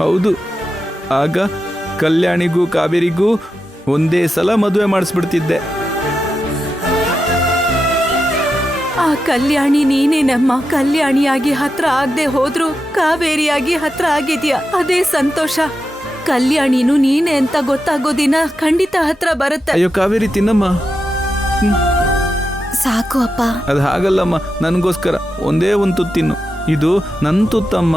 ಹೌದು, ಆಗ ಕಲ್ಯಾಣಿಗೂ ಕಾವೇರಿಗೂ ಒಂದೇ ಸಲ ಮದುವೆ ಮಾಡಿಸ್ಬಿಡ್ತಿದ್ದೆ. ಆ ಕಲ್ಯಾಣಿ ನೀನೇನಮ್ಮ. ಕಲ್ಯಾಣಿಯಾಗಿ ಹತ್ರ ಆಗದೆ ಹೋದ್ರು ಕಾವೇರಿಯಾಗಿ ಹತ್ರ ಆಗಿದ್ಯಾ, ಅದೇ ಸಂತೋಷ. ಕಲ್ಯಾಣಿನೂ ನೀನೆ ಅಂತ ಗೊತ್ತಾಗೋ ದಿನ ಖಂಡಿತ ಹತ್ರ ಬರುತ್ತೆ. ಅಯ್ಯೋ ಕಾವೇರಿ, ತಿನ್ನಮ್ಮ. ಸಾಕು ಅಪ್ಪ. ಅದು ಹಾಗಲ್ಲಮ್ಮ, ನನಗೋಸ್ಕರ ಒಂದೇ ಒಂದು ತುತ್ತು ತಿನ್ನು. ಇದು ನನ್ನ ತುತ್ತಮ್ಮ.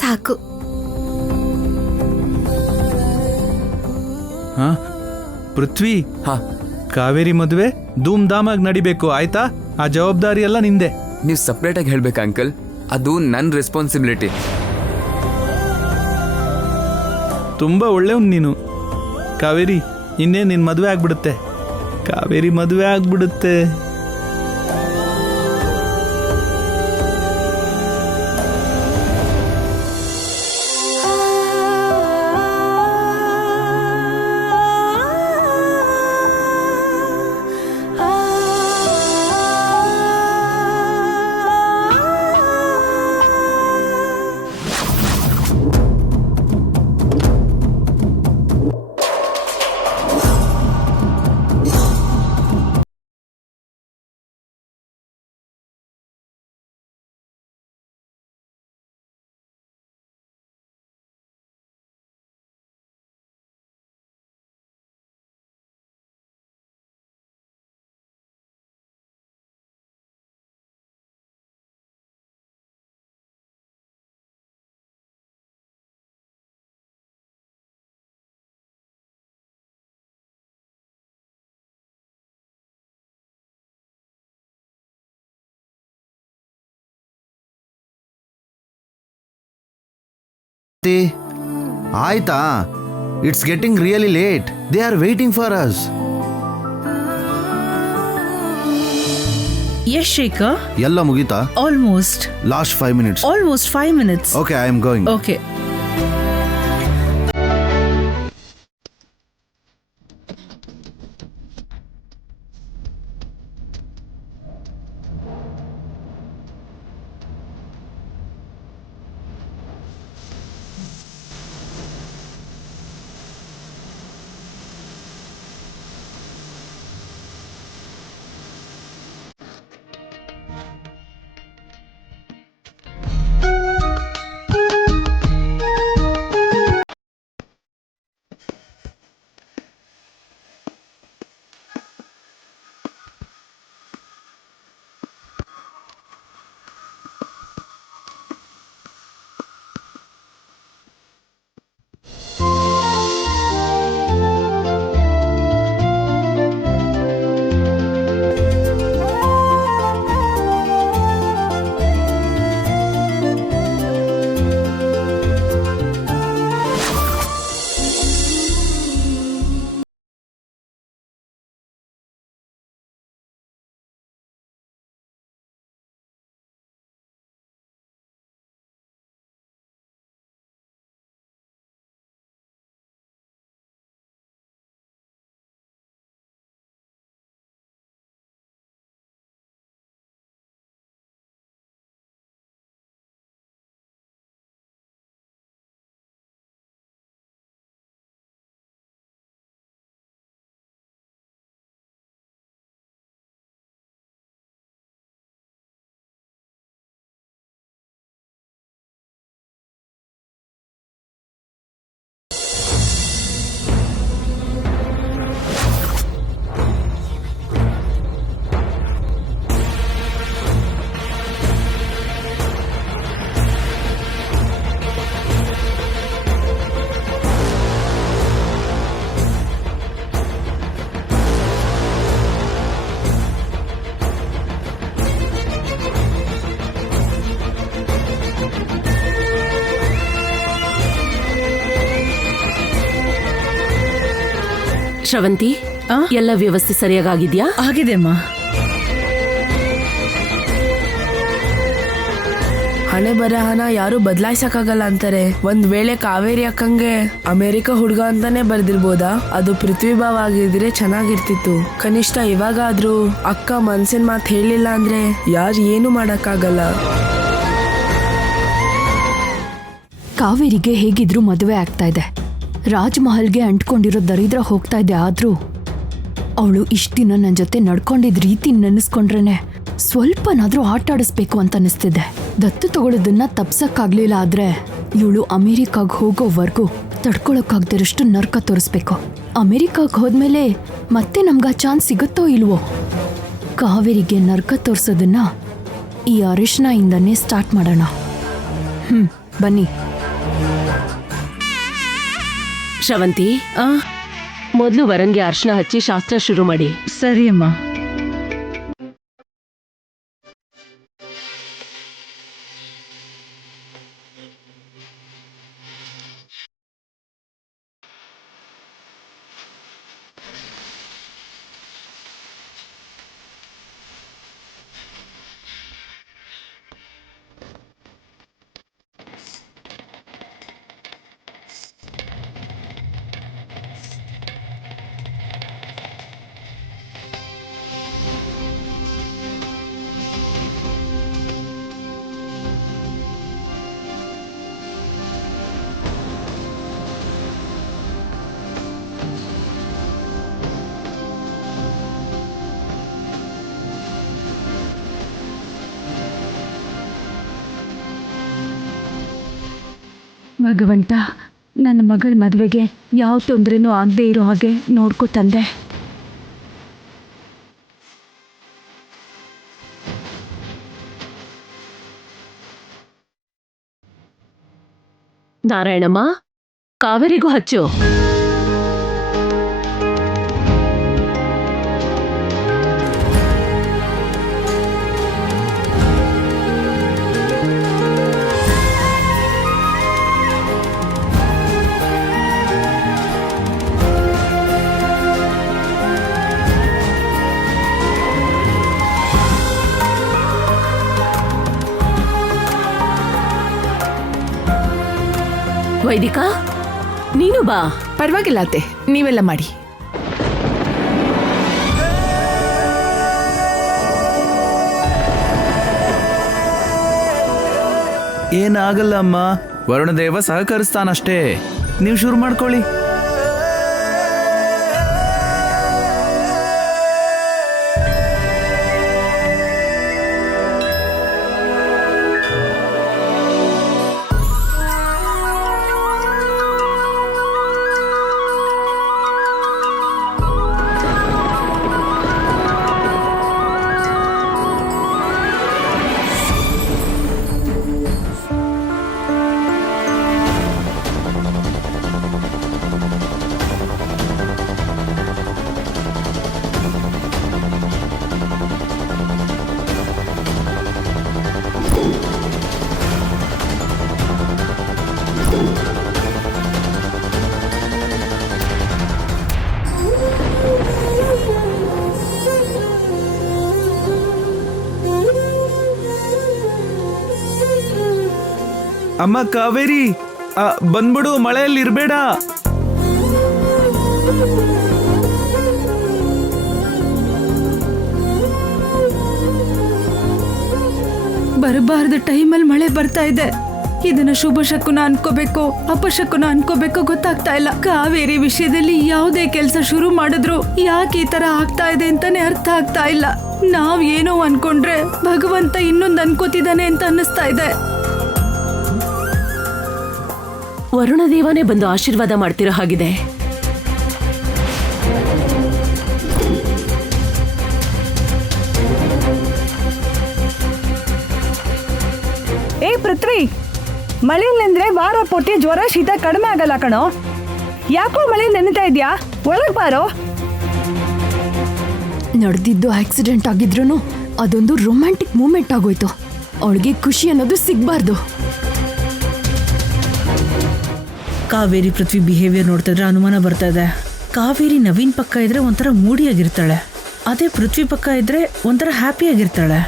ಸಾಕು. ಹಾ ಪೃಥ್ವಿ, ಹಾ, ಕಾವೇರಿ ಮದುವೆ ಧೂಮ್ ಧಾಮಾಗಿ ನಡಿಬೇಕು, ಆಯ್ತಾ? ಆ ಜವಾಬ್ದಾರಿ ಎಲ್ಲ ನಿಂದೆ. ನೀವು ಸಪ್ರೇಟಾಗಿ ಹೇಳ್ಬೇಕಾ ಅಂಕಲ್? ಅದು ನನ್ನ ರೆಸ್ಪಾನ್ಸಿಬಿಲಿಟಿ. ತುಂಬಾ ಒಳ್ಳೆವ್ನು ನೀನು. ಕಾವೇರಿ, ಇನ್ನೇ ನಿನ್ ಮದುವೆ ಆಗ್ಬಿಡುತ್ತೆ. ಕಾವೇರಿ ಮದುವೆ ಆಗ್ಬಿಡುತ್ತೆ. ಆಯ್ತಾ? It's getting really late. They are waiting for us. Yes, Shekhar. ಎಲ್ಲ ಮುಗೀತಾ? Almost. Last 5 minutes. Almost 5 minutes. Okay, I am going. Okay. Shravanti, ಎಲ್ಲ ವ್ಯವಸ್ಥೆ ಸರಿಯಾಗಿದ್ಯಾ? ಆಗಿದೆ ಅಮ್ಮ. ಹಣೆ ಬರಹನ ಯಾರು ಬದಲಾಯಿಸಕ್ಕಾಗಲ್ಲ ಅಂತಾರೆ. ಒಂದ್ ವೇಳೆ ಕಾವೇರಿ ಅಕ್ಕಂಗೆ ಅಮೆರಿಕ ಹುಡುಗ ಅಂತಾನೆ ಬರ್ದಿರ್ಬೋದಾ? ಅದು ಪೃಥ್ವಿ ಭಾವ ಆಗಿದ್ರೆ ಚೆನ್ನಾಗಿರ್ತಿತ್ತು. ಕನಿಷ್ಠ ಇವಾಗಾದ್ರೂ ಅಕ್ಕ ಮನ್ಸಿನ ಮಾತು ಹೇಳಿಲ್ಲ ಅಂದ್ರೆ ಯಾರು ಏನು ಮಾಡಕ್ಕಾಗಲ್ಲ. ಕಾವೇರಿಗೆ ಹೇಗಿದ್ರು ಮದುವೆ ಆಗ್ತಾ ಇದೆ. ರಾಜ್ಮಹಲ್ಗೆ ಅಂಟ್ಕೊಂಡಿರೋ ದರಿದ್ರ ಹೋಗ್ತಾ ಇದೆ. ಆದ್ರೂ ಅವಳು ಇಷ್ಟ ದಿನ ನನ್ನ ಜೊತೆ ನಡ್ಕೊಂಡಿದ್ ರೀತಿ ನೆನೆಸ್ಕೊಂಡ್ರೇನೆ ಸ್ವಲ್ಪನಾದ್ರೂ ಆಟ ಆಡಿಸ್ಬೇಕು ಅಂತ ಅನಿಸ್ತಿದೆ. ದತ್ತು ತಗೊಳ್ಳೋದನ್ನ ತಪ್ಸಕ್ಕಾಗ್ಲಿಲ್ಲ ಆದ್ರೆ ಇವಳು ಅಮೆರಿಕಾಗ್ ಹೋಗೋವರೆಗೂ ತಡ್ಕೊಳಕ್ಕಾಗ್ದಿರಷ್ಟು ನರ್ಕ ತೋರಿಸ್ಬೇಕು. ಅಮೆರಿಕಾಗ್ ಹೋದ್ಮೇಲೆ ಮತ್ತೆ ನಮ್ಗ ಚಾನ್ಸ್ ಸಿಗುತ್ತೋ ಇಲ್ವೋ? ಕಾವೇರಿಗೆ ನರ್ಕ ತೋರ್ಸೋದನ್ನ ಈ ಅರಿಶಿನ ಇಂದನೇ ಸ್ಟಾರ್ಟ್ ಮಾಡೋಣ. ಬನ್ನಿ. ಶ್ರವಂತಿ, ಮೊದಲು ವರನ್ಗೆ ಅರ್ಶನ ಹಚ್ಚಿ ಶಾಸ್ತ್ರ ಶುರು ಮಾಡಿ. ಸರಿ ಅಮ್ಮ. ಭಗವಂತ, ನನ್ನ ಮಗಳ ಮದುವೆಗೆ ಯಾವ ತೊಂದರೆನೂ ಆಗದೆ ಇರೋ ಹಾಗೆ ನೋಡ್ಕೊ ತಂದೆ. ನಾರಾಯಣಮ್ಮ, ಕಾವೇರಿಗೂ ಹಚ್ಚು. ವೈದಿಕಾ, ನೀನು ಬಾ. ಪರವಾಗಿಲ್ಲ ಅತ್ತೆ, ನೀವೆಲ್ಲ ಮಾಡಿ. ಏನಾಗಲ್ಲ ಅಮ್ಮ, ವರುಣದೇವ ಸಹಕರಿಸ್ತಾನಷ್ಟೇ. ನೀವು ಶುರು ಮಾಡ್ಕೊಳ್ಳಿ. ಅಮ್ಮ ಕಾವೇರಿ, ಬಂದ್ಬಿಡು, ಮಳೆಯಲ್ಲಿ ಇರ್ಬೇಡ. ಬರಬಾರ್ದ ಟೈಮಲ್ಲಿ ಮಳೆ ಬರ್ತಾ ಇದೆ. ಇದನ್ನ ಶುಭ ಶಕುನ ಅನ್ಕೋಬೇಕು ಅಪಶಕುನ ಅನ್ಕೋಬೇಕು ಗೊತ್ತಾಗ್ತಾ ಇಲ್ಲ. ಕಾವೇರಿ ವಿಷಯದಲ್ಲಿ ಯಾವುದೇ ಕೆಲಸ ಶುರು ಮಾಡಿದ್ರು ಯಾಕೆ ಈ ತರ ಆಗ್ತಾ ಇದೆ ಅಂತಾನೆ ಅರ್ಥ ಆಗ್ತಾ ಇಲ್ಲ. ನಾವ್ ಏನೋ ಅನ್ಕೊಂಡ್ರೆ ಭಗವಂತ ಇನ್ನೊಂದು ಅನ್ಕೋತಿದ್ದಾನೆ ಅಂತ ಅನ್ನಿಸ್ತಾ ಇದೆ. ವರುಣದೇವನೇ ಬಂದು ಆಶೀರ್ವಾದ ಮಾಡ್ತಿರೋ ಹಾಗಿದೆ. ಪೃಥ್ವಿ, ಮಳೆಯಲ್ಲಂದ್ರೆ ವಾರ ಪೂರ್ತಿ ಜ್ವರ ಶೀತ ಕಡಿಮೆ ಆಗಲ್ಲ ಕಣೋ. ಯಾಕೋ ಮಳೆ ನೆನೀತಾ ಇದ್ಯಾ? ಒಳಗ್ ಬಾರೋ. ನಡೆದಿದ್ದು ಆಕ್ಸಿಡೆಂಟ್ ಆಗಿದ್ರೂ ಅದೊಂದು ರೊಮ್ಯಾಂಟಿಕ್ ಮೂಮೆಂಟ್ ಆಗೋಯ್ತು. ಅವಳಿಗೆ ಖುಷಿ ಅನ್ನೋದು ಸಿಗ್ಬಾರ್ದು. ಕಾವೇರಿ ಪೃಥ್ವಿ ಬಿಹೇವಿಯರ್ ನೋಡ್ತಿದ್ರೆ ಅನುಮಾನ ಬರ್ತಾ ಇದೆ. ಕಾವೇರಿ ನವೀನ್ ಪಕ್ಕ ಇದ್ರೆ ಒಂಥರ ಮೂಡಿಯಾಗಿರ್ತಾಳೆ, ಅದೇ ಪೃಥ್ವಿ ಪಕ್ಕ ಇದ್ರೆ ಒಂಥರ ಹ್ಯಾಪಿಯಾಗಿರ್ತಾಳೆ.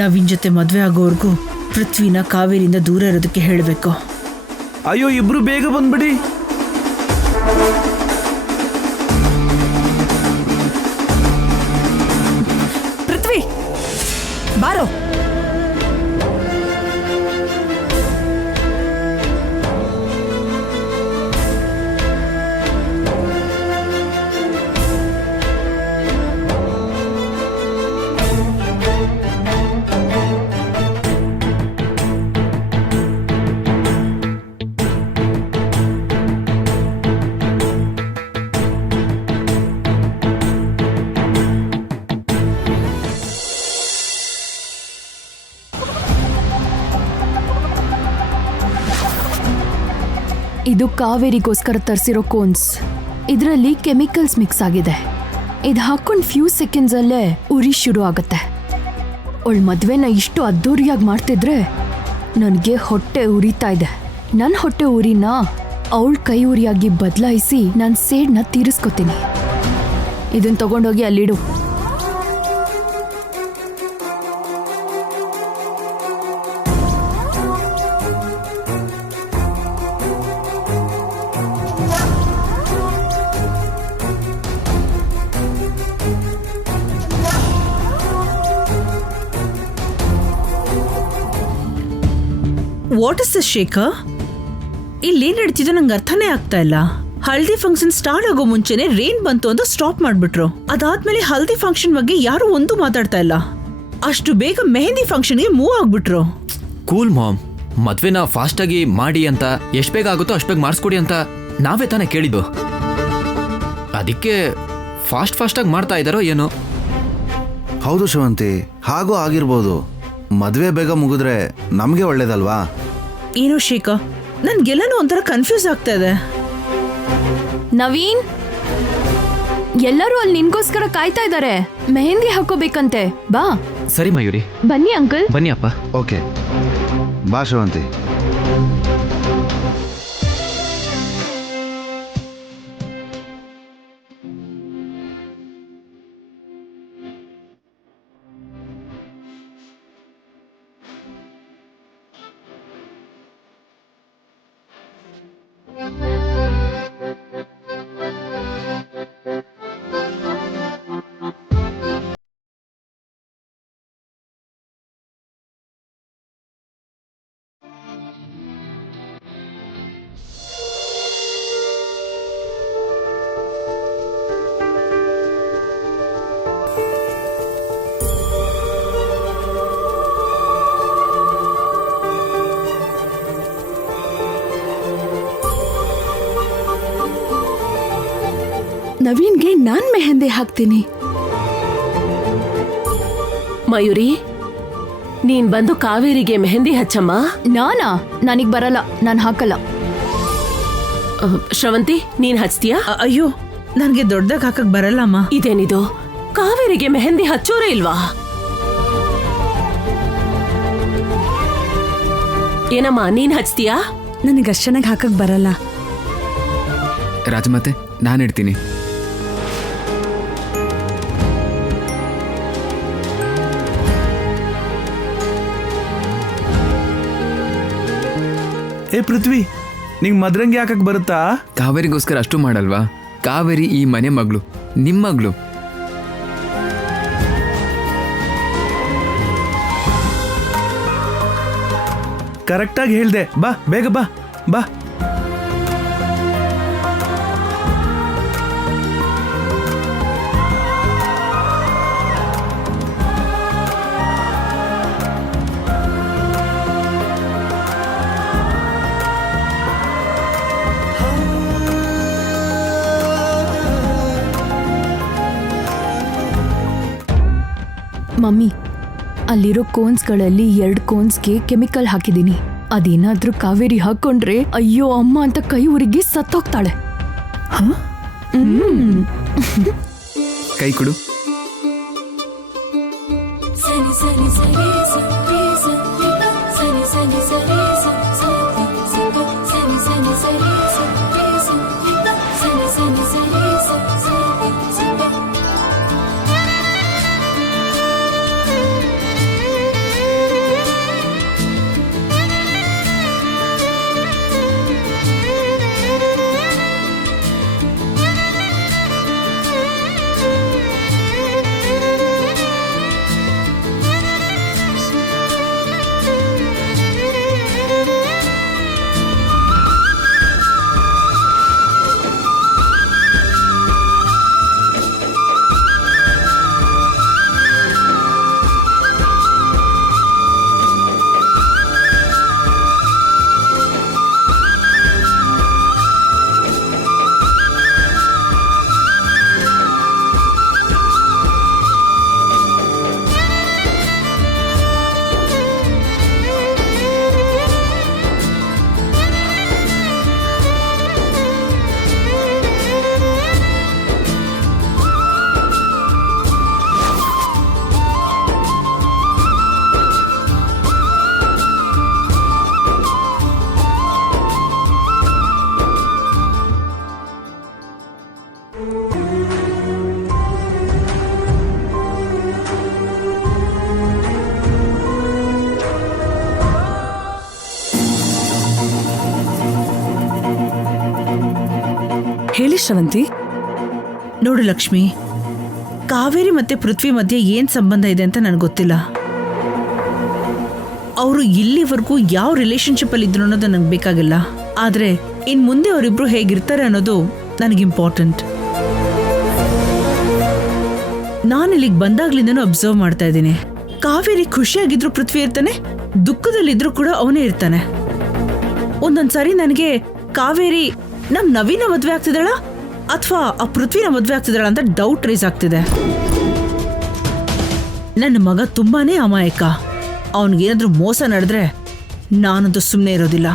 ನವೀನ್ ಜೊತೆ ಮದುವೆ ಆಗೋವರೆಗೂ ಪೃಥ್ವಿನ ಕಾವೇರಿಯಿಂದ ದೂರ ಇರೋದಕ್ಕೆ ಹೇಳಬೇಕು. ಅಯ್ಯೋ ಇಬ್ರು ಬೇಗ ಬಂದ್ಬಿಡಿ. ಪೃಥ್ವಿ ಬಾರೋ. ಇದು ಕಾವೇರಿಗೋಸ್ಕರ ತರಿಸಿರೋ ಕೋನ್ಸ್. ಇದರಲ್ಲಿ ಕೆಮಿಕಲ್ಸ್ ಮಿಕ್ಸ್ ಆಗಿದೆ. ಇದು ಹಾಕೊಂಡು ಫ್ಯೂ ಸೆಕೆಂಡ್ಸಲ್ಲೇ ಉರಿ ಶುರು ಆಗುತ್ತೆ. ಅವಳ ಮದುವೆನ ಇಷ್ಟು ಅದ್ದೂರಿಯಾಗಿ ಮಾಡ್ತಿದ್ರೆ ನನಗೆ ಹೊಟ್ಟೆ ಉರಿತಾ ಇದೆ. ನನ್ನ ಹೊಟ್ಟೆ ಉರಿನ ಅವಳ ಕೈ ಉರಿಯಾಗಿ ಬದಲಾಯಿಸಿ ನಾನು ಸೇಡ್ನ ತೀರಿಸ್ಕೊತೀನಿ. ಇದನ್ನ ತಗೊಂಡೋಗಿ ಅಲ್ಲಿಡು. What is this Shekhar? ಇಲ್ಲೇನ್ ನಡೀತಿದೆ ನಂಗೆ ಅರ್ಥನೇ ಆಗ್ತಾ ಇಲ್ಲ. ಹಲ್ದಿ ಫಂಕ್ಷನ್ ಸ್ಟಾರ್ಟ್ ಆಗೋ ಮುಂಚೆನೆ ರೇನ್ ಬಂತು ಅಂತ ಸ್ಟಾಪ್ ಮಾಡ್ಬಿಟ್ರು. ಅದಾದ್ಮೇಲೆ ಹಲ್ದಿ ಫಂಕ್ಷನ್ ಬಗ್ಗೆ ಯಾರು ಒಂದು ಮಾತಾಡ್ತಾ ಇಲ್ಲ. ಅಷ್ಟು ಬೇಗ ಮೆಹಂದಿ ಫಂಕ್ಷನ್ಗೆ ಮೂವ್ ಆಗ್ಬಿಟ್ರು. ಕೂಲ್ ಮಾಮ್, ಮದ್ವೆನ ಫಾಸ್ಟ್ ಆಗಿ ಮಾಡಿ ಅಂತ ಎಷ್ಟ್ ಬೇಗ ಆಗುತ್ತೋ ಅಷ್ಟ್ ಬೇಗ ಮಾಡಿಸ್ಕೊಡಿ ಅಂತ ನಾವೇ ತಾನೇ ಕೇಳಿದ್ದು. ಅದಕ್ಕೆ ಫಾಸ್ಟ್ ಆಗಿ ಮಾಡ್ತಾ ಇದ್ದಾರೋ ಏನೋ. ಹೌದು ಶ್ರವಂತಿ, ಹಾಗೂ ಆಗಿರ್ಬೋದು. ಮದುವೆ ಬೇಗ ಮುಗಿದ್ರೆ ನಮಗೆ ಒಳ್ಳೇದಲ್ವಾ? ಏನೋ ಶೇಖರ್, ನನ್ಗೆಲ್ಲನೂ ಒಂಥರ ಕನ್ಫ್ಯೂಸ್ ಆಗ್ತಾ ಇದೆ. ನವೀನ್, ಎಲ್ಲರೂ ಅಲ್ಲಿ ನಿನ್ಗೋಸ್ಕರ ಕಾಯ್ತಾ ಇದ್ದಾರೆ. ಮೆಹಂದಿ ಹಾಕೋಬೇಕಂತೆ. ಬಾ. ಸರಿ ಮಯೂರಿ, ಬನ್ನಿ ಅಂಕಲ್. ಬನ್ನಿ ಅಪ್ಪ. ಓಕೆ ಬಾ ಶ್ರವಂತಿ. ನವೀನ್ಗೆ ನಾನ್ ಮೆಹಂದಿ ಹಾಕ್ತೀನಿ. ಮಯೂರಿ, ನೀನ್ ಬಂದು ಕಾವೇರಿಗೆ ಮೆಹಂದಿ ಹಚ್ಚಮ್ಮ. ನನಗ್ ಬರಲ್ಲ, ನಾನ್ ಹಾಕಲ್ಲ. ಶ್ರವಂತಿ, ನೀನ್ ಹಚ್ತೀಯಾ? ಅಯ್ಯೋ, ನನ್ಗೆ ದೊಡ್ಡದಾಗ ಹಾಕಕ್ ಬರಲ್ಲಮ್ಮ. ಇದೇನಿದು, ಕಾವೇರಿಗೆ ಮೆಹಂದಿ ಹಚ್ಚೋರೇ ಇಲ್ವಾ? ಏನಮ್ಮ, ನೀನ್ ಹಚ್ತೀಯಾ? ನನಗೆ ಅಷ್ಟು ಚೆನ್ನಾಗಿ ಹಾಕಕ್ ಬರಲ್ಲ. ರಾಜಮಾತೆ, ನಾನು ಇಡ್ತೀನಿ. ಏ ಪೃಥ್ವಿ, ನಿಂಗೆ ಮದ್ರಂಗಿ ಹಾಕಕ್ ಬರುತ್ತಾ? ಕಾವೇರಿಗೋಸ್ಕರ ಅಷ್ಟು ಮಾಡಲ್ವಾ? ಕಾವೇರಿ ಈ ಮನೆ ಮಗಳು, ನಿಮ್ಮ ಮಗಳು. ಕರೆಕ್ಟಾಗಿ ಹೇಳ್ದೆ. ಬಾ ಬೇಗ ಬಾ ಬಾ. ಮಮ್ಮಿ, ಅಲ್ಲಿರೋ ಕೋನ್ಸ್ಗಳಲ್ಲಿ 2 ಕೋನ್ಸ್ಗೆ ಕೆಮಿಕಲ್ ಹಾಕಿದ್ದೀನಿ. ಅದೇನಾದ್ರೂ ಕಾವೇರಿ ಹಾಕೊಂಡ್ರೆ ಅಯ್ಯೋ ಅಮ್ಮ ಅಂತ ಕೈ ಉರಿಗೆ ಸತ್ತೋಗ್ತಾಳೆ. ಕೈ ಕೊಡು. ಹೇಳಿ ಶ್ರವಂತಿ. ನೋಡು ಲಕ್ಷ್ಮಿ, ಕಾವೇರಿ ಮತ್ತೆ ಪೃಥ್ವಿ ಮಧ್ಯೆ ಏನ್ ಸಂಬಂಧ ಇದೆ ಅಂತ ನನಗೆ ಗೊತ್ತಿಲ್ಲ. ಅವರು ಇಲ್ಲಿವರೆಗೂ ಯಾವ ರಿಲೇಶನ್ಶಿಪ್ ಅಲ್ಲಿ ಇದ್ರು ಅನ್ನೋದು ನನಗೆ ಬೇಕಾಗಿಲ್ಲ. ಆದ್ರೆ ಇನ್ ಮುಂದೆ ಅವರಿಬ್ರು ಹೇಗಿರ್ತಾರೆ ಅನ್ನೋದು ನನಗೆ ಇಂಪಾರ್ಟೆಂಟ್. ನಾನು ಇಲ್ಲಿಗೆ ಬಂದಾಗ್ಲಿಂದನೂ ಅಬ್ಸರ್ವ್ ಮಾಡ್ತಾ ಇದ್ದೀನಿ. ಕಾವೇರಿ ಖುಷಿಯಾಗಿದ್ರು ಪೃಥ್ವಿ ಇರ್ತಾನೆ, ದುಃಖದಲ್ಲಿದ್ರು ಕೂಡ ಅವನೇ ಇರ್ತಾನೆ. ಒಂದೊಂದ್ಸಾರಿ ನನಗೆ ಕಾವೇರಿ ನಮ್ ನವೀನ ಮದ್ವೆ ಆಗ್ತಿದ್ದಾಳ ಅಥವಾ ಆ ಪೃಥ್ವಿನ ಮದ್ವೆ ಆಗ್ತಿದ್ದಾಳ ಅಂತ ಡೌಟ್ ರೈಸ್ ಆಗ್ತಿದೆ. ನನ್ನ ಮಗ ತುಂಬಾನೇ ಅಮಾಯಕ. ಅವನಿಗೇನಾದ್ರೂ ಮೋಸ ನಡೆದ್ರೆ ನಾನಂತೂ ಸುಮ್ಮನೆ ಇರೋದಿಲ್ಲ.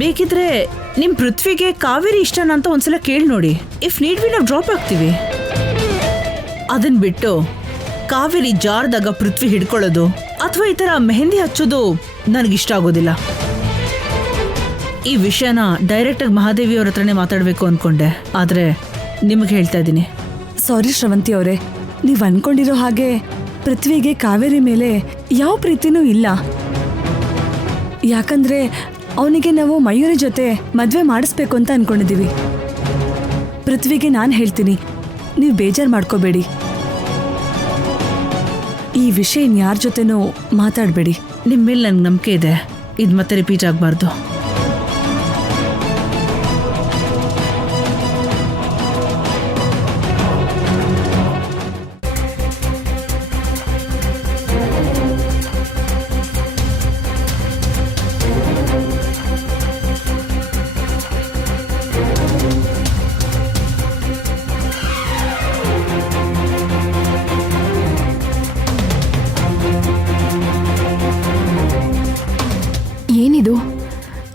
ಬೇಕಿದ್ರೆ ನಿಮ್ ಪೃಥ್ವಿಗೆ ಕಾವೇರಿ ಇಷ್ಟನಾ ಅಂತ ಒಂದ್ಸಲ ಕೇಳಿ ನೋಡಿ. ಇಫ್ ನೀಡ್ ವಿ ನಾವು ಡ್ರಾಪ್ ಆಗ್ತೀವಿ. ಅದನ್ ಬಿಟ್ಟು ಕಾವೇರಿ ಜಾರ್ದಾಗ ಪೃಥ್ವಿ ಹಿಡ್ಕೊಳ್ಳೋದು ಅಥವಾ ಈ ತರ ಮೆಹಂದಿ ಹಚ್ಚೋದು ನನಗಿಷ್ಟ ಆಗೋದಿಲ್ಲ. ಈ ವಿಷಯನ ಡೈರೆಕ್ಟ್ ಆಗಿ ಮಹಾದೇವಿ ಅವ್ರ ಹತ್ರನೇ ಮಾತಾಡ್ಬೇಕು ಅನ್ಕೊಂಡೆ, ಆದ್ರೆ ನಿಮಗೆ ಹೇಳ್ತಾ ಇದ್ದೀನಿ. ಸಾರಿ ಶ್ರವಂತಿ ಅವರೇ, ನೀವು ಅನ್ಕೊಂಡಿರೋ ಹಾಗೆ ಪೃಥ್ವಿಗೆ ಕಾವೇರಿ ಮೇಲೆ ಯಾವ ಪ್ರೀತಿನೂ ಇಲ್ಲ. ಯಾಕಂದ್ರೆ ಅವನಿಗೆ ನಾವು ಮಯೂರಿ ಜೊತೆ ಮದ್ವೆ ಮಾಡಿಸ್ಬೇಕು ಅಂತ ಅನ್ಕೊಂಡಿದೀವಿ. ಪೃಥ್ವಿಗೆ ನಾನು ಹೇಳ್ತೀನಿ, ನೀವು ಬೇಜಾರು ಮಾಡ್ಕೋಬೇಡಿ. ಈ ವಿಷಯ ಇನ್ಯಾರ ಜೊತೆನೂ ಮಾತಾಡಬೇಡಿ. ನಿಮ್ಮ ಮೇಲೆ ನನಗೆ ನಂಬಿಕೆ ಇದೆ, ಇದು ಮತ್ತೆ ರಿಪೀಟ್ ಆಗಬಾರ್ದು. ಏನಿದು,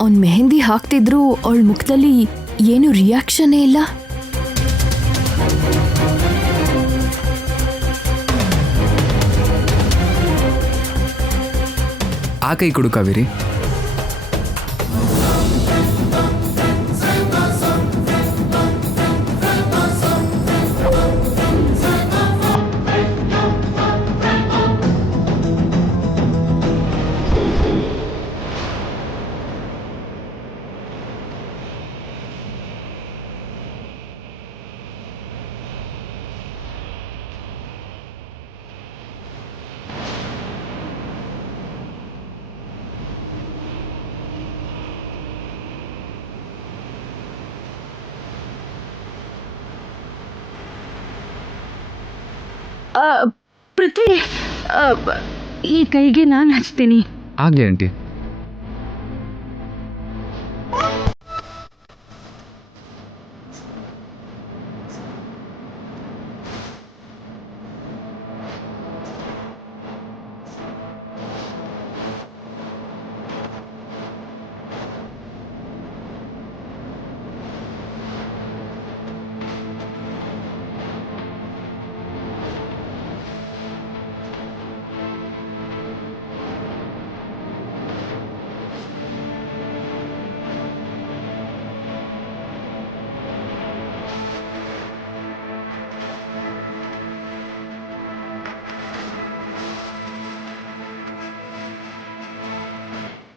ಅವ್ನು ಮೆಹಂದಿ ಹಾಕ್ತಿದ್ರು ಅವಳ ಮುಖದಲ್ಲಿ ಏನು ರಿಯಾಕ್ಷನ್ನೇ ಇಲ್ಲ. ಆ ಕೈ ಕೊಡು ಕಾವೇರಿ. ಪೃಥ್ವಿ, ಈ ಕೈಗೆ ನಾನು ಹಚ್ತೀನಿ. ಆಗ್ಲಿ ಆಂಟಿ.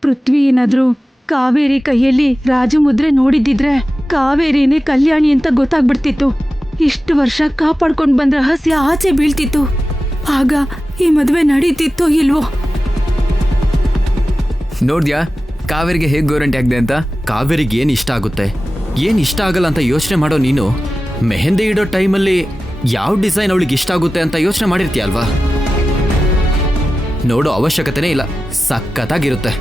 ಪೃಥ್ವಿ ಏನಾದ್ರೂ ಕಾವೇರಿ ಕೈಯಲ್ಲಿ ರಾಜಮುದ್ರೆ ನೋಡಿದ್ದಿದ್ರೆ ಕಾವೇರಿನೇ ಕಲ್ಯಾಣಿ ಅಂತ ಗೊತ್ತಾಗ್ಬಿಡ್ತಿತ್ತು. ಇಷ್ಟು ವರ್ಷ ಕಾಪಾಡ್ಕೊಂಡು ಬಂದ ರಹಸ್ಯ ಆಚೆ ಬೀಳ್ತಿತ್ತು. ಆಗ ಈ ಮದುವೆ ನಡೀತಿತ್ತೋ ಇಲ್ವೋ? ನೋಡ್ದ್ಯಾ ಕಾವೇರಿಗೆ ಹೇಗೆ ಗೋರಂಟಿ ಆಗಿದೆ ಅಂತ? ಕಾವೇರಿಗೆ ಏನು ಇಷ್ಟ ಆಗುತ್ತೆ, ಏನು ಇಷ್ಟ ಆಗಲ್ಲ ಅಂತ ಯೋಚನೆ ಮಾಡೋ ನೀನು ಮೆಹಂದಿ ಇಡೋ ಟೈಮಲ್ಲಿ ಯಾವ ಡಿಸೈನ್ ಅವಳಿಗೆ ಇಷ್ಟ ಆಗುತ್ತೆ ಅಂತ ಯೋಚನೆ ಮಾಡಿರ್ತೀಯ ಅಲ್ವಾ? ನೋಡೋ ಅವಶ್ಯಕತೆನೇ ಇಲ್ಲ, ಸಖತ್ತಾಗಿರುತ್ತೆ.